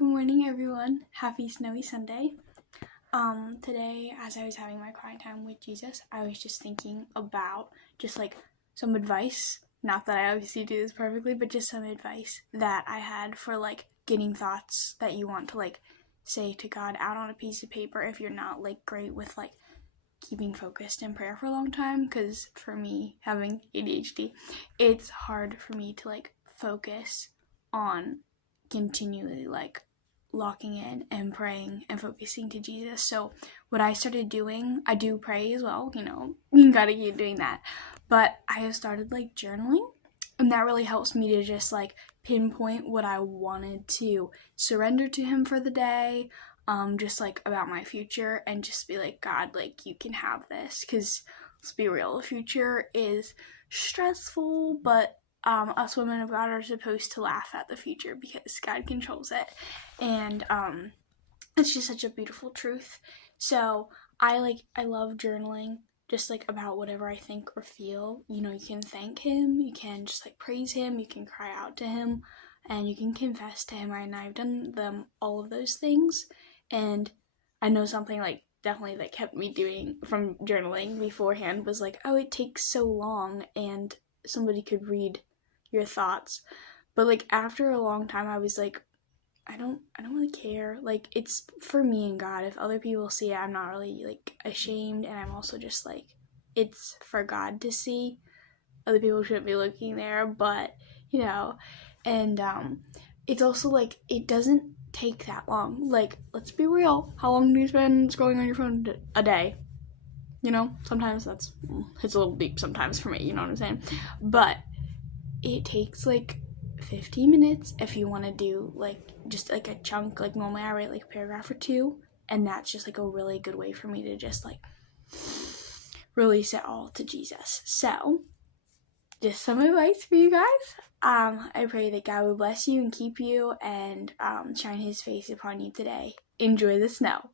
Good morning, everyone. Happy snowy Sunday. Today, as I was having my quiet time with Jesus, I was just thinking about just like some advice. Not that I obviously do this perfectly, but just some advice that I had for like getting thoughts that you want to like say to God out on a piece of paper if you're not like great with like keeping focused in prayer for a long time. Because for me, having ADHD, it's hard for me to like focus on continually like locking in and praying and focusing to Jesus. So what I started doing, I do pray as well, you gotta keep doing that. But I have started like journaling, and that really helps me to just like pinpoint what I wanted to surrender to him for the day, just like about my future, and just be like, God, like you can have this. Because let's be real, the future is stressful, but us women of God are supposed to laugh at the future because God controls it. And it's just such a beautiful truth. So I love journaling, just like about whatever I think or feel. You can thank him, you can just like praise him, you can cry out to him, and you can confess to him. And I've done all of those things. And I know something like definitely that kept me doing from journaling beforehand was like, oh, it takes so long and somebody could read your thoughts. But like after a long time I was like, I don't really care. Like it's for me and God. If other people see it, I'm not really like ashamed, and I'm also just like, it's for God to see. Other people shouldn't be looking there, but and it's also like it doesn't take that long. Like, let's be real. How long do you spend scrolling on your phone a day? Sometimes it's a little deep sometimes for me, you know what I'm saying? But it takes like 15 minutes if you want to do like just like a chunk. Like normally I write like a paragraph or two, and that's just like a really good way for me to just like release it all to Jesus. So just some advice for you guys. I pray that God will bless you and keep you and shine his face upon you today. Enjoy the snow.